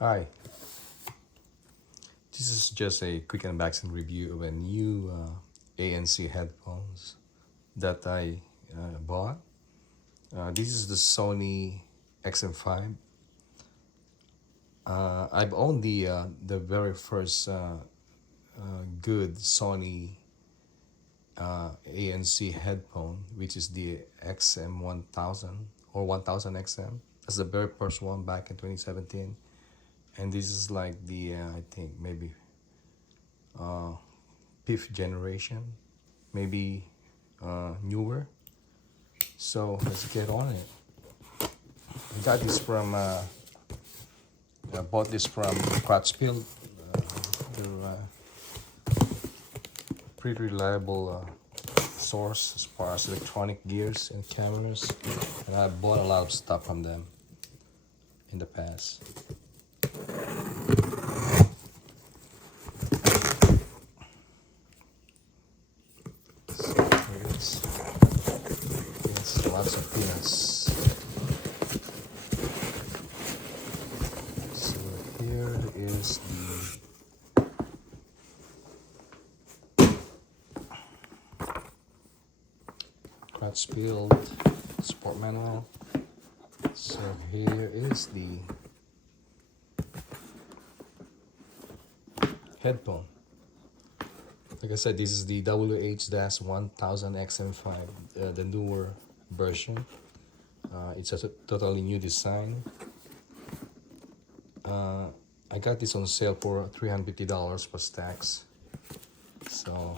Hi, this is just a quick unboxing review of a new ANC headphones that I bought. This is the Sony XM5. I've owned the very first good Sony ANC headphone, which is the XM1000 or 1000 XM. That's the very first one back in 2017, and this is like the I think maybe fifth generation, maybe newer. So let's get on it. I got this from I bought this from Crutchfield. They're pretty reliable source as far as electronic gears and cameras, and I bought a lot of stuff from them in the past. So here it is. It's lots of peanuts. So here is the Crutchfield sport manual. So here is the headphone. Like I said, this is the WH-1000XM5, the newer version. It's a totally new design. I got this on sale for $350 plus tax. So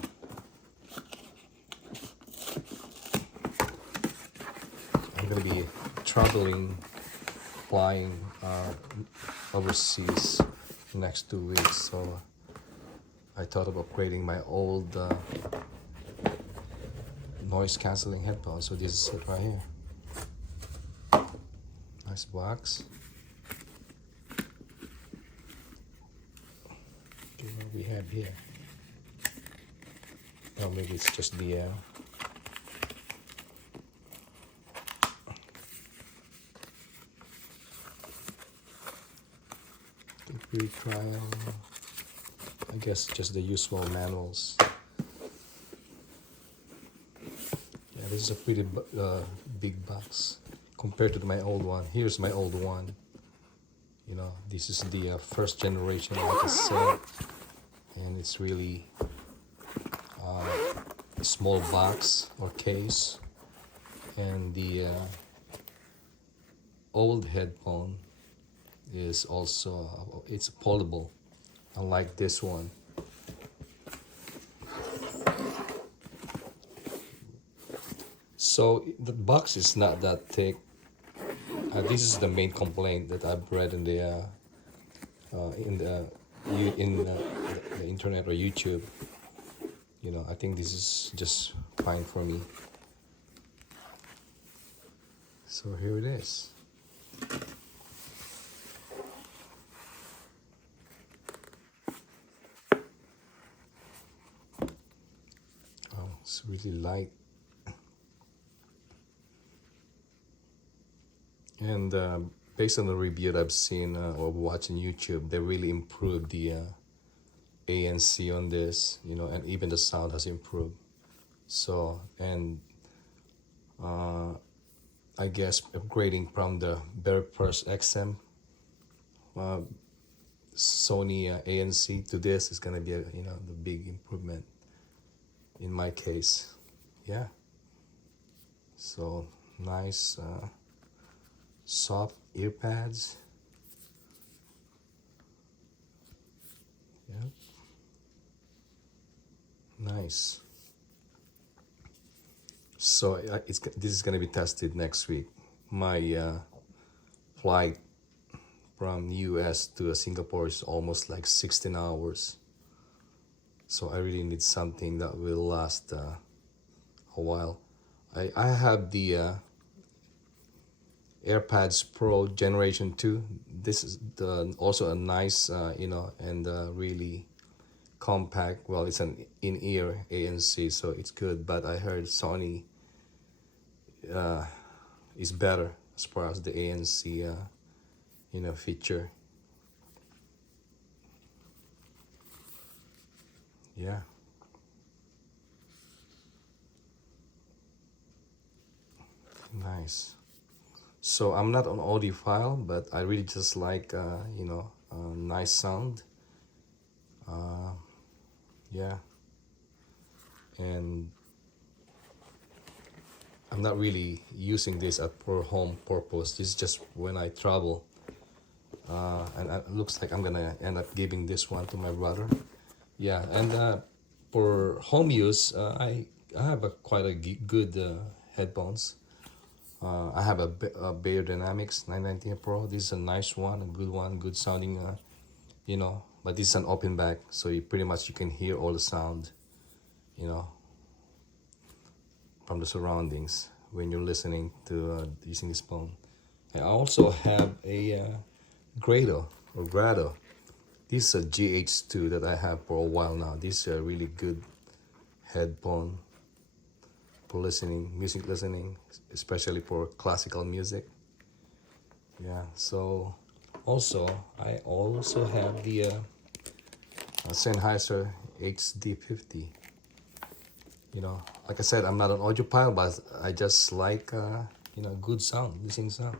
I'm gonna be traveling, flying overseas next 2 weeks. So I thought of upgrading my old noise cancelling headphones. So this is it right here. Nice box. Okay, what we have here? Oh, maybe it's just the free trial. I guess just the usual manuals. Yeah, this is a pretty big box compared to my old one. Here's my old one. You know, this is the first generation, like I said, and it's really a small box or case. And the old headphone is also, it's foldable, unlike this one. So the box is not that thick. This is the main complaint that I've read in the internet or YouTube. You know, I think this is just fine for me. So here it is. Oh, it's really light. And based on the review that I've seen or watching YouTube, they really improved the ANC on this, you know, and even the sound has improved. So, and I guess upgrading from the very first XM Sony ANC to this is gonna be the big improvement in my case. Yeah. So nice. Soft ear pads. Yep. Nice. So this is gonna be tested next week. My flight from US to Singapore is almost like 16 hours. So I really need something that will last a while. I have the AirPods Pro Generation 2. This is also a nice, and really compact. Well, it's an in-ear ANC, so it's good. But I heard Sony is better as far as the ANC, feature. Yeah. Nice. So I'm not an audiophile, but I really just like, nice sound. Yeah. And I'm not really using this for home purpose. This is just when I travel. And it looks like I'm gonna end up giving this one to my brother. Yeah, and for home use, I have quite a good headphones. I have a Bayer Dynamics 919 Pro. This is a nice one, good sounding. But this is an open back, so you can hear all the sound, you know, from the surroundings when you're listening to using this phone. I also have a Grado. This is a GH2 that I have for a while now. This is a really good headphone for music listening, especially for classical music. Yeah, so I also have the Sennheiser HD50. Like I said, I'm not an audiophile, but I just like, good sound, listening sound.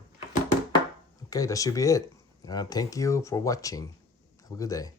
Okay, that should be it. Thank you for watching. Have a good day.